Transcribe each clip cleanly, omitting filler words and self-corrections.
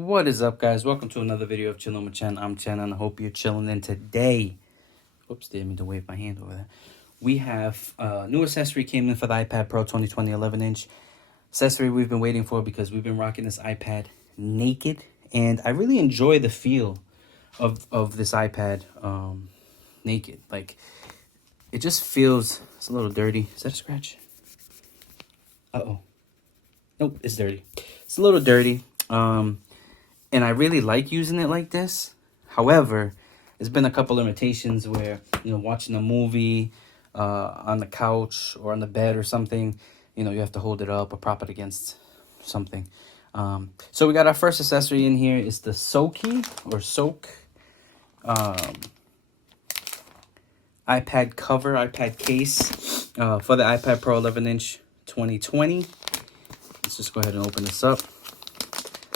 What is up, guys? Welcome to another video of Chillin' with Chen. I'm Chen, and I hope you're chilling. And today, oops, didn't mean to wave my hand over there. We have new accessory came in for the iPad Pro 2020 11-inch accessory we've been waiting for because we've been rocking this iPad naked, and I really enjoy the feel of this iPad naked. Like, it just feels, it's a little dirty. Is that a scratch? Uh-oh. Nope, it's dirty. It's a little dirty. And I really like using it like this. However, there's been a couple limitations where, watching a movie on the couch or on the bed or something, you have to hold it up or prop it against something. So we got our first accessory in here. It's the Soke iPad cover, iPad case for the iPad Pro 11-inch 2020. Let's just go ahead and open this up.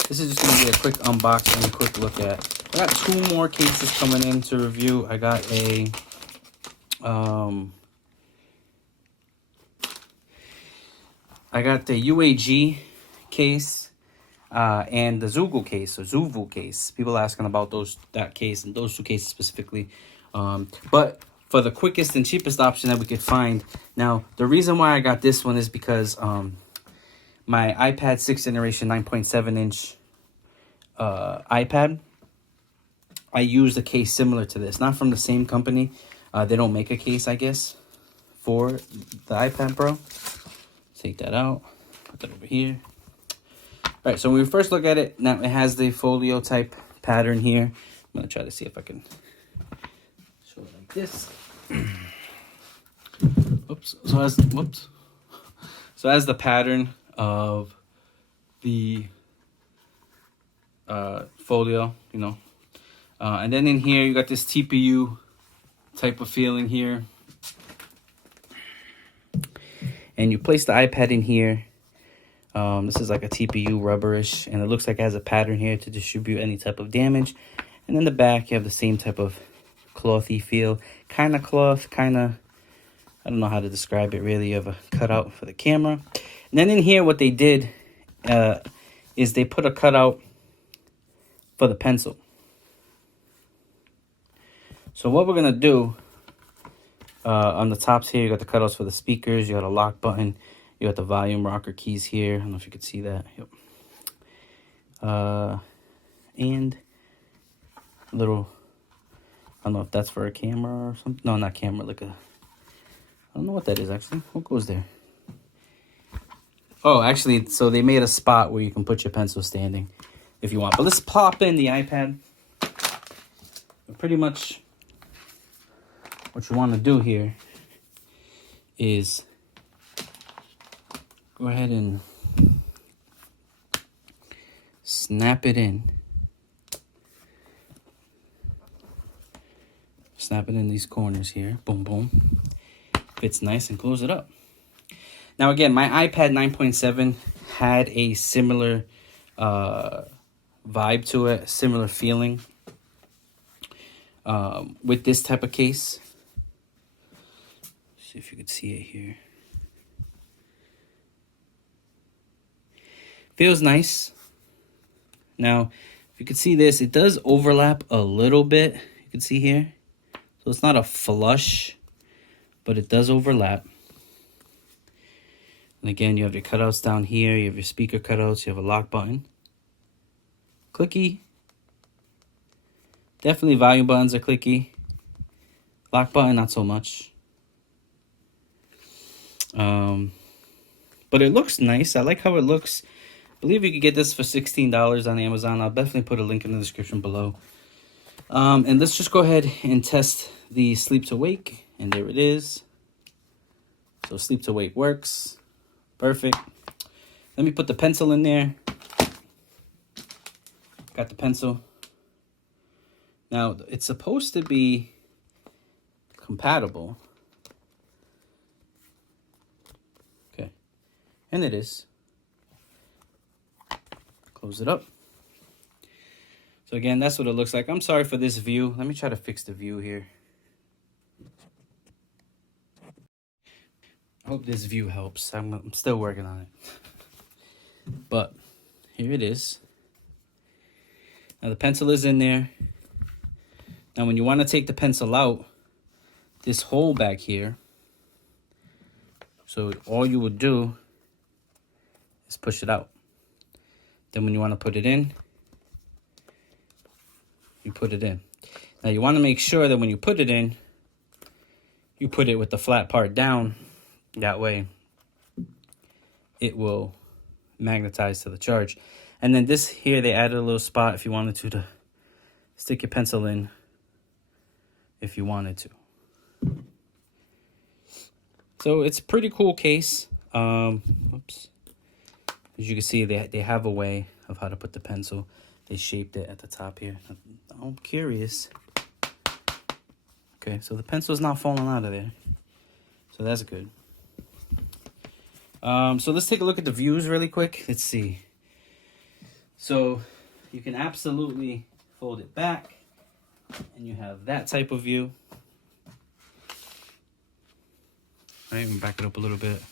This is just going to be a quick unboxing, a quick look at. I got two more cases coming in to review. I got the UAG case and the Zugu case, or Zuvu case. People asking about that case and those two cases specifically. But for the quickest and cheapest option that we could find. Now, the reason why I got this one is because my iPad 6th generation 9.7-inch iPad, I used a case similar to this. Not from the same company. They don't make a case, I guess, for the iPad Pro. Take that out. Put that over here. All right, so when we first look at it, now it has the folio type pattern here. I'm going to try to see if I can show it like this. Oops. So as the pattern of the folio, and then in here you got this TPU type of feeling here, and you place the iPad in here. This is like a TPU rubberish, and it looks like it has a pattern here to distribute any type of damage. And in the back you have the same type of clothy feel, kind of cloth, kind of, I don't know how to describe it really. You have a cutout for the camera. And then in here, what they did is they put a cutout for the pencil. So what we're going to do, on the tops here, you got the cutouts for the speakers. You got a lock button. You got the volume rocker keys here. I don't know if you could see that. Yep. And a little, I don't know if that's for a camera or something. No, not camera, like I don't know what that is, actually. What goes there? Oh, actually, so they made a spot where you can put your pencil standing if you want. But let's pop in the iPad. But pretty much what you want to do here is go ahead and snap it in. Snap it in these corners here. Boom, boom. Fits nice, and close it up. Now again, my iPad 9.7 had a similar vibe to it, similar feeling with this type of case. See if you could see it here. Feels nice. Now, if you could see this, it does overlap a little bit. You can see here. So it's not a flush, but it does overlap. And again, you have your cutouts down here. You have your speaker cutouts. You have a lock button. Clicky. Definitely volume buttons are clicky. Lock button, not so much. But it looks nice. I like how it looks. I believe you could get this for $16 on Amazon. I'll definitely put a link in the description below. And let's just go ahead and test the sleep to wake. And there it is. So sleep to wake works. Perfect. Let me put the pencil in there. Got the pencil. Now, it's supposed to be compatible. Okay. And it is. Close it up. So again, that's what it looks like. I'm sorry for this view. Let me try to fix the view here. I hope this view helps. I'm still working on it. But here it is. Now the pencil is in there. Now when you want to take the pencil out, this hole back here, so all you would do is push it out. Then when you want to put it in, you put it in. Now you want to make sure that when you put it in, you put it with the flat part down. That way it will magnetize to the charge. And then this here, they added a little spot if you wanted to stick your pencil in if you wanted to. So it's a pretty cool case. Oops. As you can see, they have a way of how to put the pencil. They shaped it at the top here. I'm curious. Okay, so the pencil's not falling out of there. So that's good. So let's take a look at the views really quick. Let's see. So you can absolutely fold it back, and you have that type of view. Right, and back it up a little bit.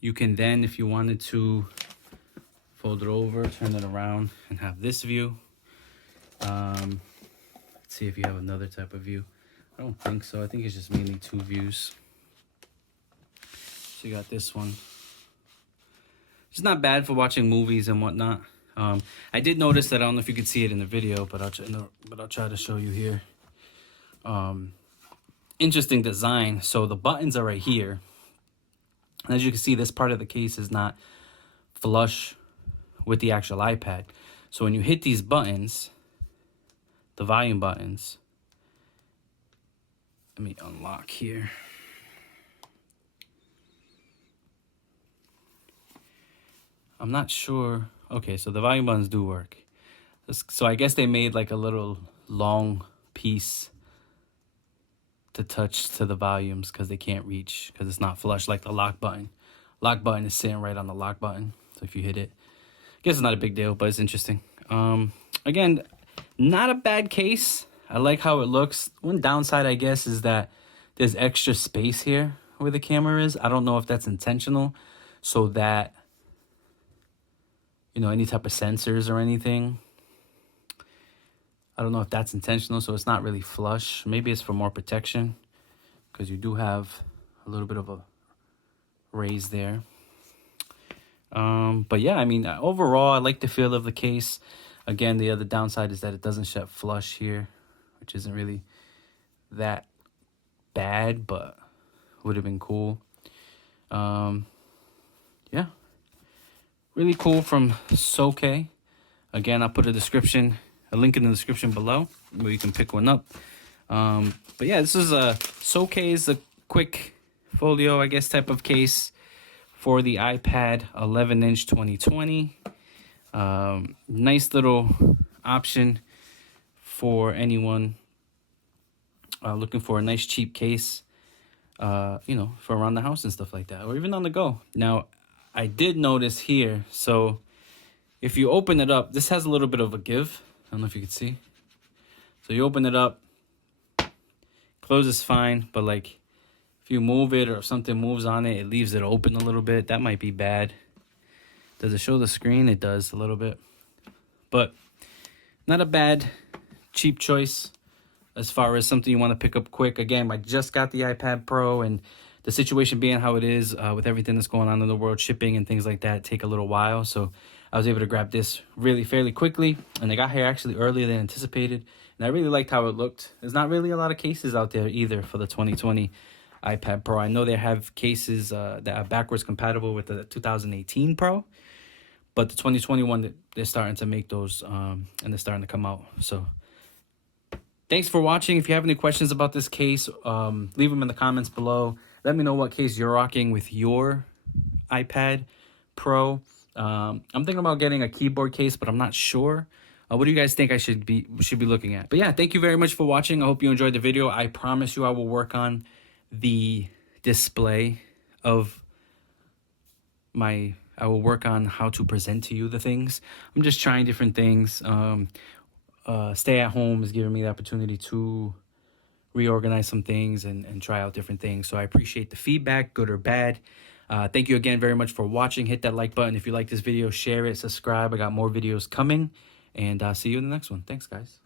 You can then, if you wanted to, fold it over, turn it around, and have this view. Let's see if you have another type of view. I don't think so. I think it's just mainly two views. So you got this one. It's not bad for watching movies and whatnot. I did notice that, I don't know if you could see it in the video, but I'll try to show you here. Interesting design. So the buttons are right here. And as you can see, this part of the case is not flush with the actual iPad. So when you hit these buttons, the volume buttons, let me unlock here. I'm not sure. Okay, so the volume buttons do work. So I guess they made like a little long piece to touch to the volumes because they can't reach, because it's not flush like the lock button. Lock button is sitting right on the lock button. So if you hit it, I guess it's not a big deal, but it's interesting. Again, not a bad case. I like how it looks. One downside, I guess, is that there's extra space here where the camera is. I don't know if that's intentional, so that, you know, any type of sensors or anything, I don't know if that's intentional, so it's not really flush. Maybe it's for more protection, because you do have a little bit of a raise there. But yeah, I mean, overall, I like the feel of the case. Again, the other downside is that it doesn't shut flush here, which isn't really that bad, but would have been cool. Yeah, really cool from Soke. Again, I'll put a link in the description below where you can pick one up. But yeah, this is a Soke is a quick folio, I guess, type of case for the iPad 11-inch 2020. Nice little option for anyone looking for a nice cheap case, you know, for around the house and stuff like that, or even on the go. Now, I did notice here, so if you open it up, this has a little bit of a give. I don't know if you can see. So you open it up, closes fine, but like if you move it or if something moves on it, it leaves it open a little bit. That might be bad. Does it show the screen? It does a little bit. But not a bad, cheap choice as far as something you want to pick up quick. Again, I just got the iPad Pro, and the situation being how it is with everything that's going on in the world, shipping and things like that take a little while. So I was able to grab this fairly quickly, and they got here actually earlier than anticipated. And I really liked how it looked. There's not really a lot of cases out there either for the 2020 iPad Pro. I know they have cases that are backwards compatible with the 2018 Pro, but the 2021, they're starting to make those, and they're starting to come out. So thanks for watching. If you have any questions about this case, leave them in the comments below. Let me know what case you're rocking with your iPad Pro. I'm thinking about getting a keyboard case, but I'm not sure. What do you guys think I should be looking at? But yeah, thank you very much for watching. I hope you enjoyed the video. I promise you I will work on the display of I will work on how to present to you the things. I'm just trying different things. Stay at home is giving me the opportunity to reorganize some things and try out different things. So I appreciate the feedback, good or bad. Thank you again very much for watching. Hit that like button if you like this video, share it, subscribe. I got more videos coming, And see you in the next one. Thanks, guys.